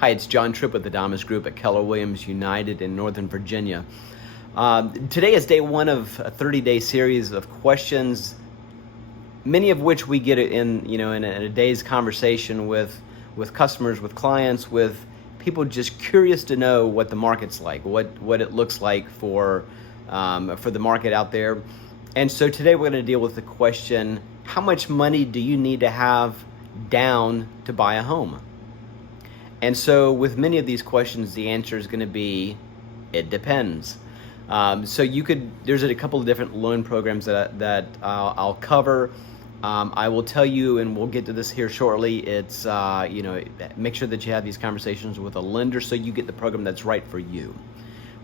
Hi, it's John Tripp with the Adamas Group at Keller Williams United in Northern Virginia. Today is day one of a 30-day series of questions, many of which we get in a day's conversation with customers, with clients, with people just curious to know what the market's like, what it looks like for the market out there. And so today we're going to deal with the question: how much money do you need to have down to buy a home? And so with many of these questions, the answer is going to be, it depends. So there's a couple of different loan programs that I'll cover. I will tell you, and we'll get to this here shortly, it's, make sure that you have these conversations with a lender so you get the program that's right for you.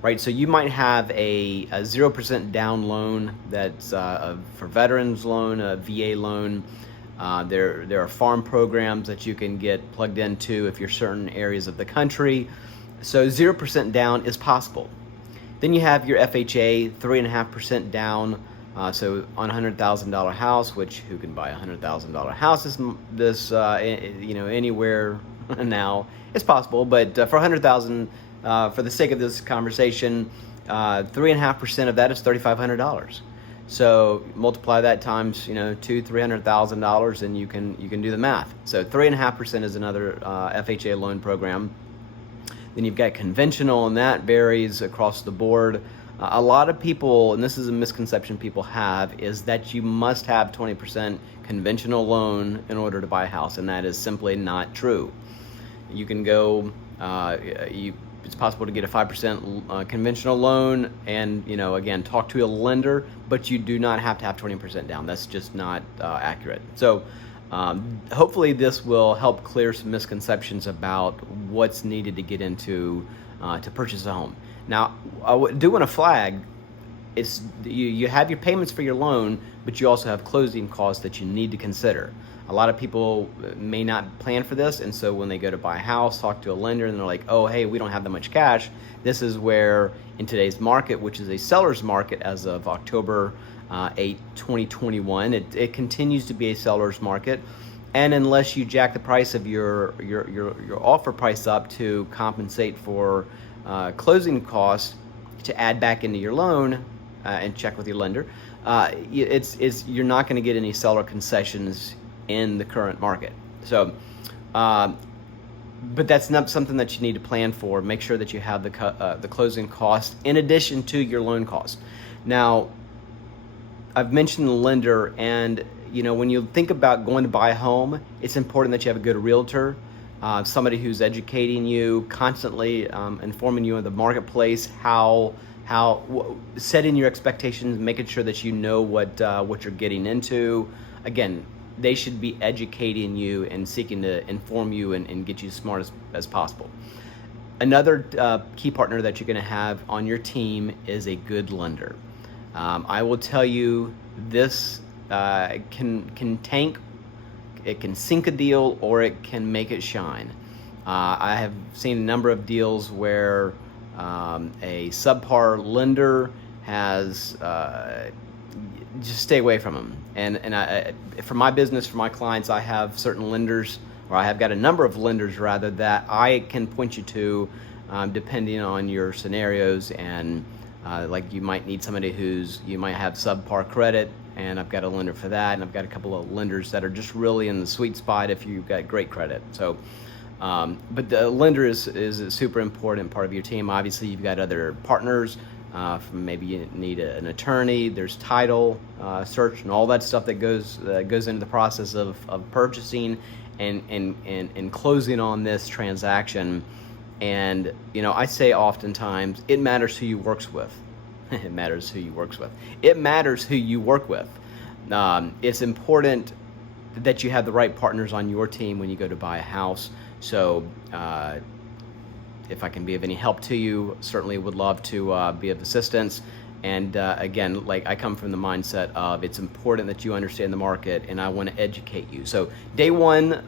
Right, so you might have a 0% down loan that's for veterans loan, a VA loan. There are farm programs that you can get plugged into if you're certain areas of the country. So 0% down is possible. Then you have your FHA, 3.5% down. So on a $100,000 house, which who can buy a $100,000 house anywhere now? It's possible, but for $100,000, for the sake of this conversation, 3.5% of that is $3,500. So multiply that times $200,000-$300,000, and you can do the math. So 3.5% is another FHA loan program. Then you've got conventional, and that varies across the board. A lot of people, and this is a misconception people have, is that you must have 20% conventional loan in order to buy a house, and that is simply not true. You can go, it's possible to get a 5% conventional loan, and again, talk to a lender, but you do not have to have 20% down. That's just not accurate. So hopefully this will help clear some misconceptions about what's needed to get into to purchase a home. Now, I do want to flag, it's you have your payments for your loan, but you also have closing costs that you need to consider. A lot of people may not plan for this, and so when they go to buy a house, talk to a lender, and they're like, oh, hey, we don't have that much cash. This is where, in today's market, which is a seller's market as of October 8, 2021, it continues to be a seller's market. And unless you jack the price of your offer price up to compensate for closing costs to add back into your loan and check with your lender, you're not going to get any seller concessions in the current market. So, but that's not something that you need to plan for. Make sure that you have the closing cost in addition to your loan cost. Now, I've mentioned the lender, and when you think about going to buy a home, it's important that you have a good realtor, somebody who's educating you, constantly informing you of the marketplace, how setting your expectations, making sure that you know what you're getting into. Again, they should be educating you and seeking to inform you and get you as smart as possible. Another key partner that you're going to have on your team is a good lender. I will tell you, this can tank, it can sink a deal, or it can make it shine. I have seen a number of deals where a subpar lender has just stay away from them. And I, for my business, for my clients, I have certain lenders, or I have got a number of lenders rather, that I can point you to depending on your scenarios. And like you might need somebody you might have subpar credit, and I've got a lender for that. And I've got a couple of lenders that are just really in the sweet spot if you've got great credit. So, but the lender is a super important part of your team. Obviously, you've got other partners. Maybe you need an attorney. There's title search and all that stuff that goes into the process of purchasing and closing on this transaction. And I say oftentimes, it matters who you works with. It matters who you works with. It matters who you work with. It's important that you have the right partners on your team when you go to buy a house. So if I can be of any help to you, certainly would love to be of assistance. And again, like, I come from the mindset of it's important that you understand the market, and I want to educate you. So day one,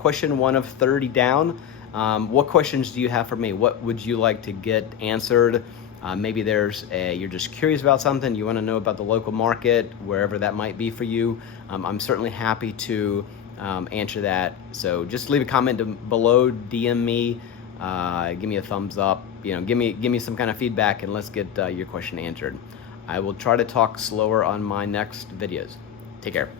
question one of 30 down. What questions do you have for me? What would you like to get answered? Maybe you're just curious about something. You want to know about the local market, wherever that might be for you. I'm certainly happy to answer that. So just leave a comment below, DM me. Give me a thumbs up. Give me some kind of feedback, and let's get your question answered. I will try to talk slower on my next videos. Take care.